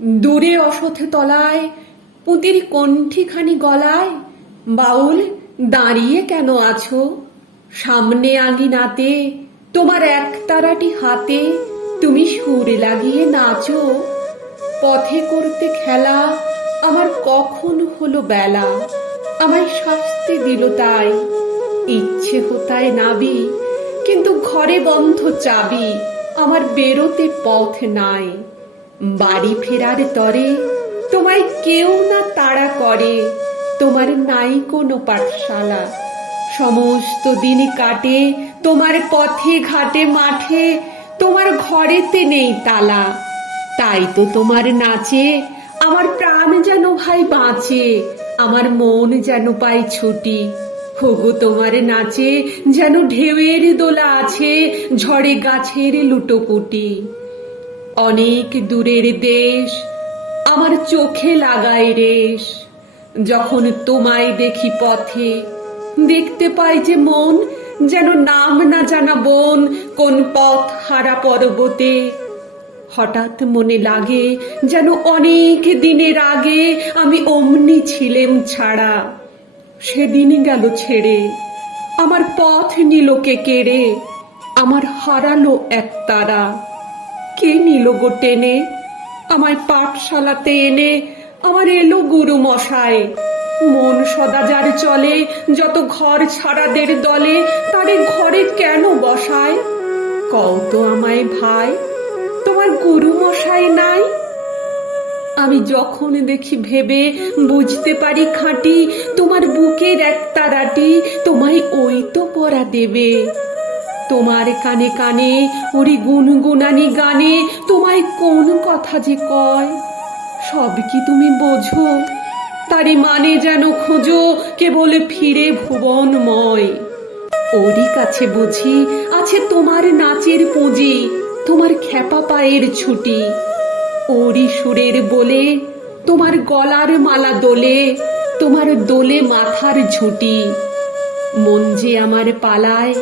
দূরে অসথ তলায়, পুঁতির কণ্ঠিখানি গলায়, বাউল দাঁড়িয়ে কেন আছো? সামনে আঙিনাতে, তোমার এক তারাটি হাতে তুমি সুর লাগিয়ে নাচো। পথে করতে খেলা আমার কখন হলো বেলা? আমায় শাস্তি দিল তাই। ইচ্ছে হতায় নাবি, কিন্তু ঘরে বন্ধ চাবি। আমার বেরোতে পথ নাই। বাড়ি ফেরার তরে তোমায় কেউ না তাড়া করে। তোমার নাই কোনো পাঠশালা। সমস্ত দিন কাটে তোমার পথে ঘাটে মাঠে, তোমার ঘরেতে নেই তালা। তাই তো তোমার নাচে, আমার প্রাণ যেন ভাই বাঁচে, আমার মন যেন পাই ছুটি। হোগো তোমার নাচে যেন ঢেউয়ের দোলা আছে, ঝড়ে গাছের লুটোপুটি। অনেক দূরের দেশ আমার চোখে লাগায় রেশ। যখন তোমায় দেখি পথে, দেখতে পাই যে মন যেন নাম না জানা বন, কোন পথ হারা পর্বতে। হঠাৎ মনে লাগে যেন অনেক দিনের আগে আমি অমনি ছিলেম ছাড়া। সেদিন গেল ছেড়ে, আমার পথ নিল কে কেড়ে, আমার হারালো এক তারা। কে নিল গো টেনে? আমায় পাঠশালাতে এনে, আমার এলো গুরু মশাই মন সদা যার চলে, যত ঘর ছাড়াদের দলে, তারে ঘরে কেন বসায়? কও তো আমায় ভাই, তোমার গুরু মশাই নাই? আমি যখন দেখি ভেবে বুঝতে পারি খাঁটি, তোমার বুকের এক তারাটি তোমায় ওই তো পরা দেবে। তোমার কানে কানে ওরি গুনগুনানি গানে, তোমায় কোন কথা যে কয়? সব কি তুমি বোঝো? তারি মানে যেন খোঁজো, কেবল ফিরে ভুবনময়। ওরই কাছে বুঝি আছে তোমার নাচের পুঁজি, তোমার খেপা পায়ের ছুটি। ওরি সুরের বলে, তোমার গলার মালা দোলে, তোমার দোলে মাথার ঝুঁটি। মন যে আমার পালায়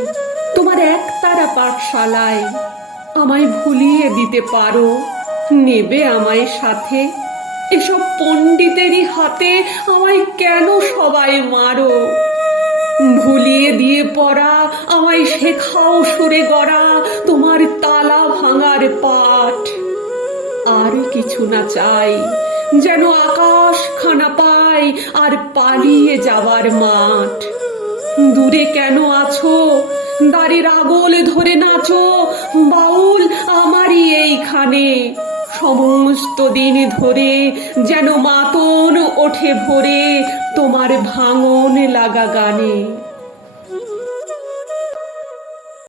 তোমার এক তারা পাঠশালায়। আমায় ভুলিয়ে দিতে পারো, নেবে আমায় সাথে। এসব পণ্ডিতেরই হাতে আমায় কেন সবাই মারো? ভুলিয়ে দিয়ে পড়া, আমায় শেখাও সুরে গড়া তোমার তালা ভাঙার পাঠ। আর কিছু না চাই, যেন আকাশ খানা পাই আর পালিয়ে যাওয়ার মাঠ। দূরে কেন আছো? দাড়ির আগল ধরে নাচো, বাউল আমারই এইখানে। সমস্ত দিন ধরে যেন মাতন ওঠে ভরে, তোমার ভাঙন লাগা গানে।